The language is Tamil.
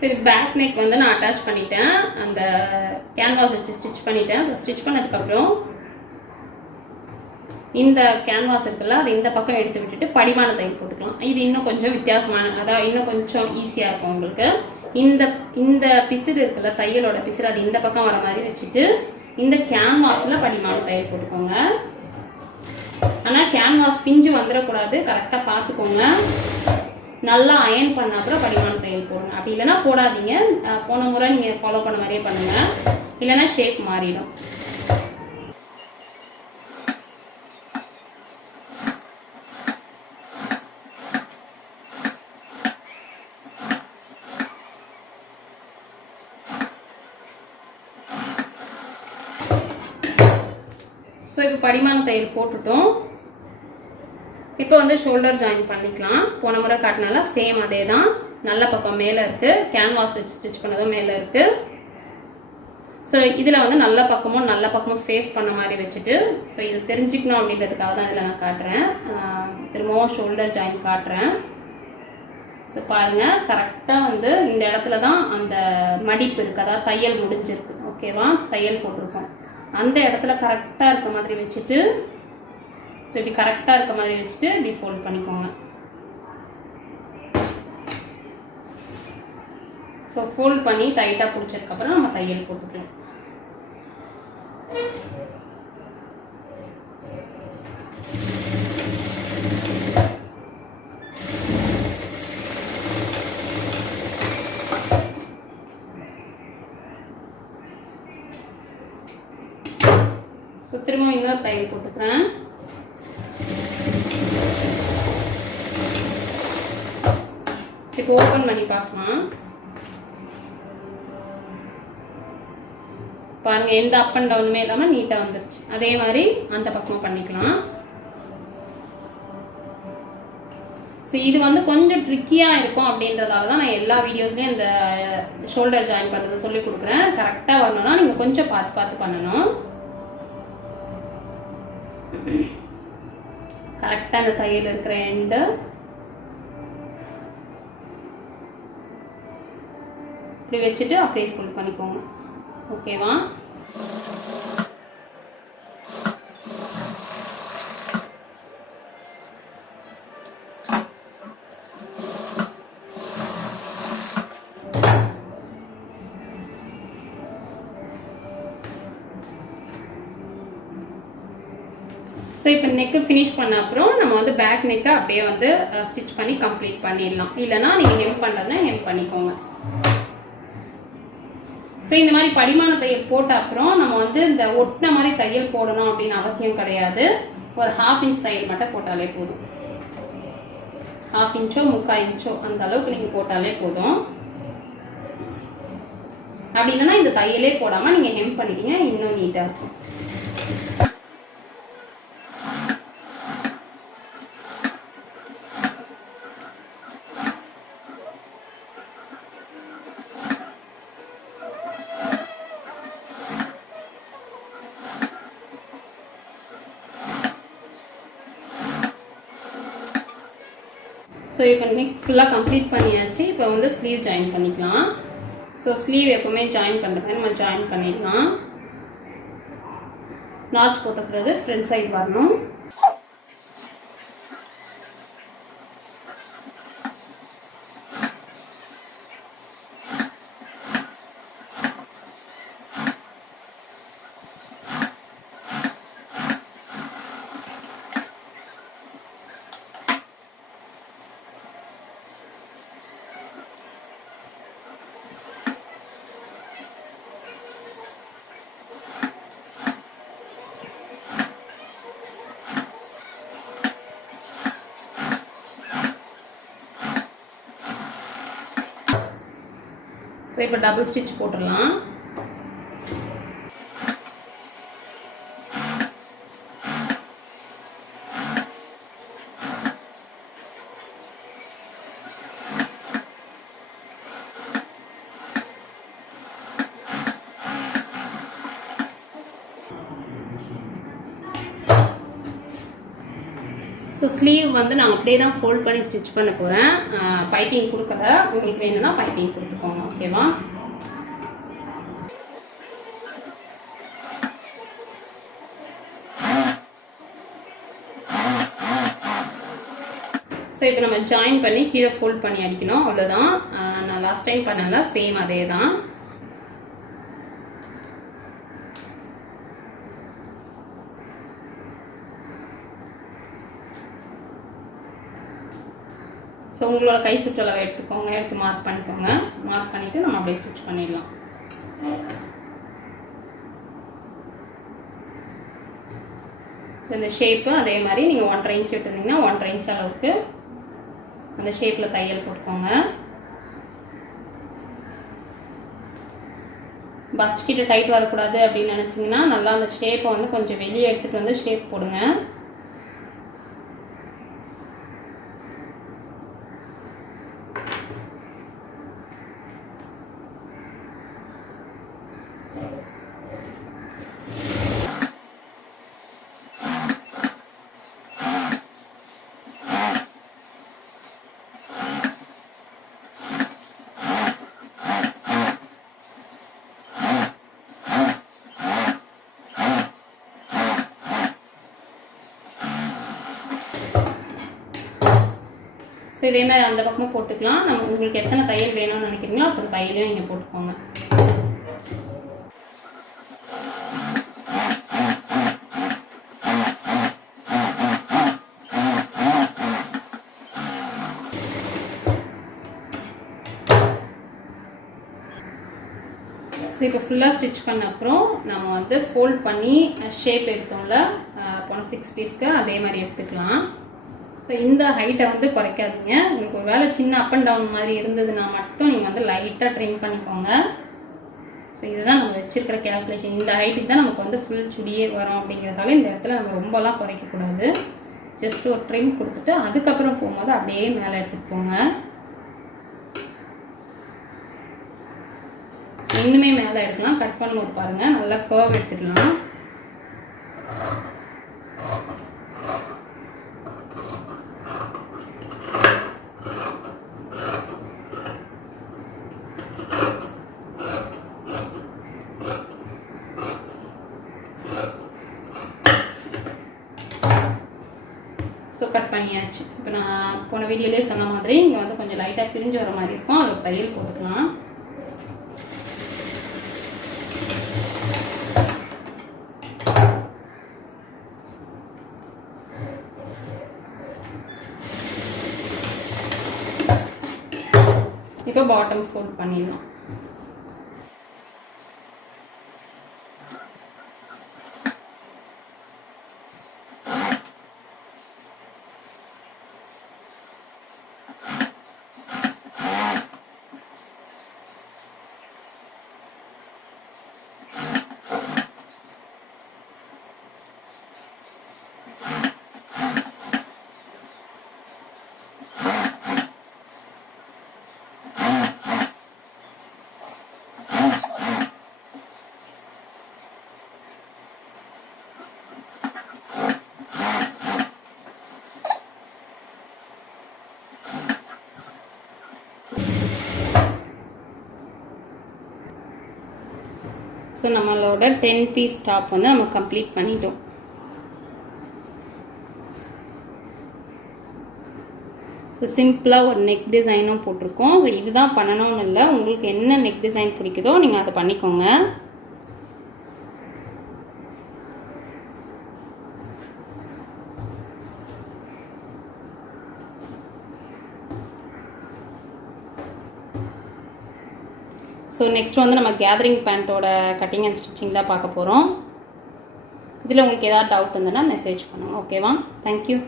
சரி, பேக் நெக் வந்து நான் அட்டாச் பண்ணிட்டேன், அந்த கேன்வாஸ் வச்சு ஸ்டிச் பண்ணிட்டேன். ஸோ ஸ்டிச் பண்ணதுக்கப்புறம் இந்த கேன்வாஸ் இருக்குல்ல, அது இந்த பக்கம் எடுத்து விட்டுட்டு படிமான தையல் போட்டுக்கலாம். இது இன்னும் கொஞ்சம் வித்தியாசமான, அதாவது இன்னும் கொஞ்சம் ஈஸியாக இருக்கும் உங்களுக்கு. இந்த பிசிறு இருக்குல்ல, தையலோட பிசிறு, அது இந்த பக்கம் வர மாதிரி வச்சுட்டு இந்த கேன்வாஸில் படிமான தையல் போட்டுக்கோங்க. ஆனால் கேன்வாஸ் பிஞ்சு வந்துடக்கூடாது, கரெக்டாக பார்த்துக்கோங்க. நல்லா அயன் பண்ண அப்புறம் படிமான தையல் போடுங்க. அப்படி இல்லைன்னா போடாதீங்க, போன முறை நீங்கள் ஃபாலோ பண்ண மாதிரியே பண்ணுங்கள், இல்லைன்னா ஷேப் மாறிடும். ஸோ இப்போ படிமான தையல் போட்டுட்டோம். இப்போ வந்து ஷோல்டர் ஜாயின் பண்ணிக்கலாம். போன முறை காட்டினால சேம் அதே தான். நல்ல பக்கம் மேலே இருக்குது, கேன்வாஸ் வச்சு ஸ்டிச் பண்ணதும் மேலே இருக்குது. ஸோ இதில் வந்து நல்ல பக்கமும் ஃபேஸ் பண்ண மாதிரி வச்சுட்டு, ஸோ இது தெரிஞ்சுக்கணும் அப்படின்றதுக்காக தான் இதில் நான் காட்டுறேன். திரும்பவும் ஷோல்டர் ஜாயின் காட்டுறேன். ஸோ பாருங்கள், கரெக்டாக வந்து இந்த இடத்துல தான் அந்த மடிப்பு இருக்குது, அதாவது தையல் முடிஞ்சிருக்கு. ஓகேவா, தையல் போட்டிருக்கோம், அந்த இடத்துல கரெக்டாக இருக்க மாதிரி வச்சுட்டு, ஸோ இப்படி கரெக்டாக இருக்க மாதிரி வச்சுட்டு இப்படி ஃபோல்ட் பண்ணிக்கோங்க. ஸோ ஃபோல்ட் பண்ணி டைட்டாக பிடிச்சதுக்கப்புறம் நம்ம தையல் போட்டுக்கலாம். ஸோ திரும்ப இன்னொரு தையல் போட்டுக்கிறேன். இப்போ ஓப்பன் பண்ணி பார்க்கலாம். பாருங்க, எந்த அப் அண்ட் டவுனுமே இல்லாமல் நீட்டாக வந்துருச்சு. அதே மாதிரி அந்த பக்கமும் பண்ணிக்கலாம். ஸோ இது வந்து கொஞ்சம் ட்ரிக்கியாக இருக்கும் அப்படின்றதால தான் நான் எல்லா வீடியோஸ்லேயும் இந்த ஷோல்டர் ஜாயின் பண்ணுறது சொல்லி கொடுக்குறேன். கரெக்டாக வரணும்னா நீங்கள் கொஞ்சம் பார்த்து பண்ணணும். கரெக்டாக அந்த தையல் இருக்கிற எண்டு இப்படி வச்சுட்டு அப்படியே ஃபோல்ட் பண்ணிக்கோங்க. ஓகேவா, ஸோ இப்போ நெக்கு ஃபினிஷ் பண்ண அப்புறம் நம்ம வந்து பேக் நெக்கை அப்படியே வந்து ஸ்டிச் பண்ணி கம்ப்ளீட் பண்ணிடலாம். இல்லைனா நீங்கள் ஹெம் பண்ணுறதுனா ஹெம் பண்ணிக்கோங்க. ஸோ இந்த மாதிரி படிமான தையல் போட்ட அப்புறம் நம்ம வந்து இந்த ஒட்டின மாதிரி தையல் போடணும் அப்படின்னு அவசியம் கிடையாது. ஒரு 1/2 இன்ச் தையல் மட்டும் போட்டாலே போதும். 1/2 இன்ச்சோ 3/4 இன்ச்சோ அந்த அளவுக்கு நீங்கள் போட்டாலே போதும். அப்படி இல்லைன்னா இந்த தையலே போடாமல் நீங்கள் ஹெம் பண்ணிட்டீங்க, இன்னும் நீட்டாக இருக்கும். ஸோ இப்போ நெக் ஃபுல்லாக கம்ப்ளீட் பண்ணியாச்சு. இப்போ வந்து ஸ்லீவ் ஜாயின் பண்ணிக்கலாம். ஸோ ஸ்லீவ் எப்போவுமே ஜாயின் பண்ணுறேன், நம்ம ஜாயின் பண்ணிடலாம். நாச் போட்டுக்கிறது ஃப்ரண்ட் சைடு வரணும். ஸோ இப்போ டபுள் ஸ்டிச் போட்டுடலாம். ஸோ ஸ்லீவ் வந்து நான் அப்படியே தான் ஃபோல்ட் பண்ணி ஸ்டிச் பண்ண போகிறேன். பைப்பிங் கொடுக்கல, உங்களுக்கு வேணும்னா பைப்பிங் கொடுத்துக்கோங்க. ஓகேவா? ஸோ இப்போ நம்ம ஜாயின் பண்ணி கீழே ஃபோல்ட் பண்ணி அடிக்கணும், அவ்வளோதான். நான் லாஸ்ட் டைம் பண்ணல, சேம் அதே தான். ஸோ உங்களோட கை சுற்றளவை எடுத்துக்கோங்க, எடுத்து மார்க் பண்ணிக்கோங்க. மார்க் பண்ணிவிட்டு நம்ம அப்படியே ஸ்டிச் பண்ணிடலாம். ஸோ இந்த ஷேப்பு அதே மாதிரி நீங்கள் 1.5 இன்ச் விட்டுருந்தீங்கன்னா 1.5 இன்ச் அளவுக்கு அந்த ஷேப்பில் தையல் போட்டுக்கோங்க. பஸ்ட் கிட்ட டைட் வரக்கூடாது அப்படின்னு நினச்சிங்கன்னா நல்லா அந்த ஷேப்பை வந்து கொஞ்சம் வெளியே எடுத்துகிட்டு வந்து ஷேப் போடுங்க. ஸோ இதே மாதிரி அந்த பக்கமும் போட்டுக்கலாம். நம்ம உங்களுக்கு எத்தனை தையல் வேணும்னு நினைக்கிறீங்களோ அப்போ தையலையும் நீங்கள் போட்டுக்கோங்க. ஸோ இப்போ ஃபுல்லாக ஸ்டிச் பண்ண அப்புறம் நம்ம வந்து ஃபோல்ட் பண்ணி ஷேப் எடுத்தோம்ல போன 6 பீஸ்க்கு, அதே மாதிரி எடுத்துக்கலாம். ஸோ இந்த ஹைட்டை வந்து குறைக்காதீங்க. உங்களுக்கு ஒரு வேளை சின்ன அப் அண்ட் டவுன் மாதிரி இருந்ததுன்னா மட்டும் நீங்கள் வந்து லைட்டாக ட்ரிம் பண்ணிக்கோங்க. ஸோ இதுதான் நம்ம வச்சுருக்கிற கேல்குலேஷன். இந்த ஹைட்டுக்கு தான் நமக்கு வந்து ஃபுல் சுடியே வரும் அப்படிங்கிறதால இந்த இடத்துல நம்ம ரொம்பலாம் குறைக்கக்கூடாது. ஜஸ்ட் ஒரு ட்ரிம் கொடுத்துட்டு அதுக்கப்புறம் போகும்போது அப்படியே மேலே எடுத்துகிட்டு போங்க. ஸோ இன்னுமே மேலே எடுக்கலாம். கட் பண்ணும்போது பாருங்கள் நல்லா கர்வ் எடுத்துக்கலாம். ஸோ கட் பண்ணியாச்சு. இப்போ நான் போன வீடியோலேயே சொன்ன மாதிரி இங்கே வந்து கொஞ்சம் லைட்டாக பிரிஞ்சு வர மாதிரி இருக்கும், அது ஒரு தையல் போட்டுக்கலாம். இப்போ பாட்டம் ஃபோல்ட் பண்ணிடலாம். ஸோ நம்மளோட 10 பீஸ் டாப் வந்து நம்ம கம்ப்ளீட் பண்ணிட்டோம். ஸோ சிம்பிளாக ஒரு நெக் டிசைனும் போட்டிருக்கோம். ஸோ இதுதான் பண்ணணும்னு இல்லை, உங்களுக்கு என்ன நெக் டிசைன் பிடிக்குதோ நீங்கள் அதை பண்ணிக்கோங்க. ஸோ நெக்ஸ்ட் வந்து நம்ம கேதரிங் பேண்ட்டோட கட்டிங் அண்ட் ஸ்டிச்சிங் தான் பார்க்க போகிறோம். இதில் உங்களுக்கு ஏதாவது டவுட் இருந்ததுன்னா மெசேஜ் பண்ணுங்கள். ஓகேவா? தேங்க்யூ.